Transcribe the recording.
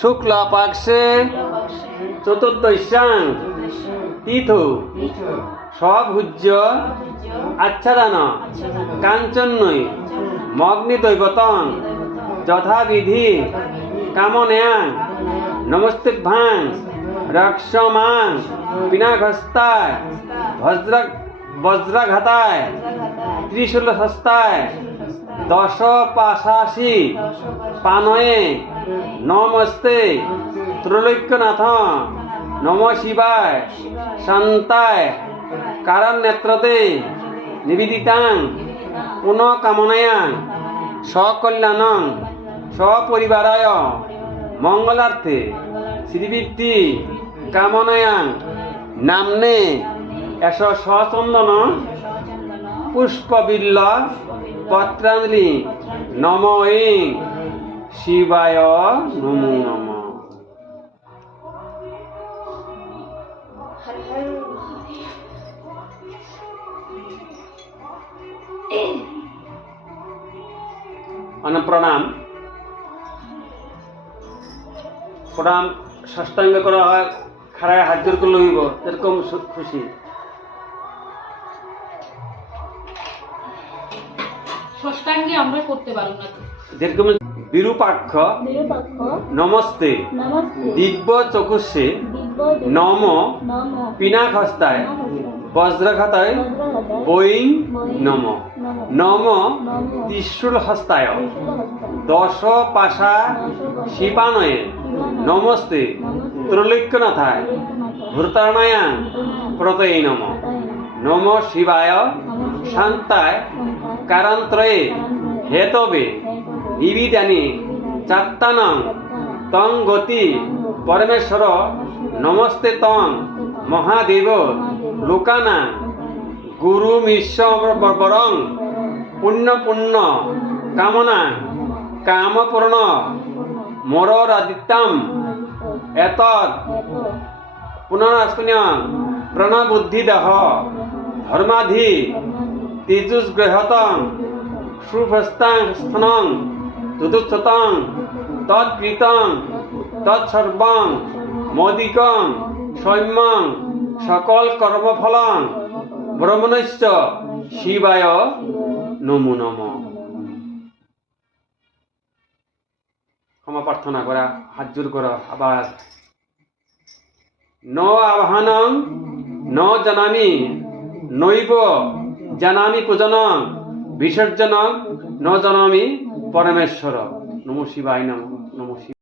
শুক্লা পাকশে চতুর্দশ্যাং তীর্থ সভুজ্য আচ্ছাদন কাঞ্চন্যৈ মগ্নি দৈবতং যথাবিধি কামনেয়াং নমস্তেভ্যাং রক্ষমাং পিনাঘস্তায় বজ্রাঘাতায় ত্রিশূলহস্তায় দশ পাশাশি পানয়ে নমস্তে ত্রৈলোক্যনাথ নম শিবায় শান্তায় কারণনেত্রতে নিবেদিতাং পুনঃ কামনায়াং সকল্যাণং সপরিবারায় মঙ্গলার্থে শ্রীবৃদ্ধি কামনায়াং নামনে এস সচন্দন পুষ্পবিল্ল পত্রাঞ্জলি নম ইং শিবায় নমো নমঃ। প্রণাম প্রণাম সাষ্টাঙ্গ করা হয়, খাড়ায় হাত জোর করে লইব, এরকম খুশি। ষষ্ঠাঙ্গে আমরা করতে পারব না, যেরকম বিরূপাক্ষ নমস্তে দিব্য চক্ষুষে নম পিনাঘস্তায় বজ্রঘাতায় বৈং নম নম ত্রিশূলহস্তায় দশ পাশা শিপানয়ে নমস্তে ত্রৈলোক্যনাথায় ভূতানায়াং প্রতয়ে নম নম শিবায় শান্তায় কারান্ত্রয়ে হেতবে নিবিদানি চাত্তানং তং গতি পরমেশ্বর নমস্তে তং মহাদেব লোকানা গুরুমিশ্বরং পুণ্য পুণ্য কামনা কামপূর্ণ মোরাদিত্যম এতদ পুনরাস্মিন প্রণবুদ্ধিদহ ধর্মাধি তেজুগ্রহতং সুভস্তাং চতুর্থতং তৎকৃতং তৎসর্বং মোদিকং সৌম্যং সকল কর্মফলং ব্রহ্মণশ্চ শিবায় নমো নমঃ। ক্ষমা প্রার্থনা করা, হাত জোর করা। আবার ন আবাহনং ন জানামি নৈব জানামি পূজনং বিসর্জনং ন জানামি পরমেশ্বর। নমঃ শিবায় নমঃ। নমঃ শিবায়।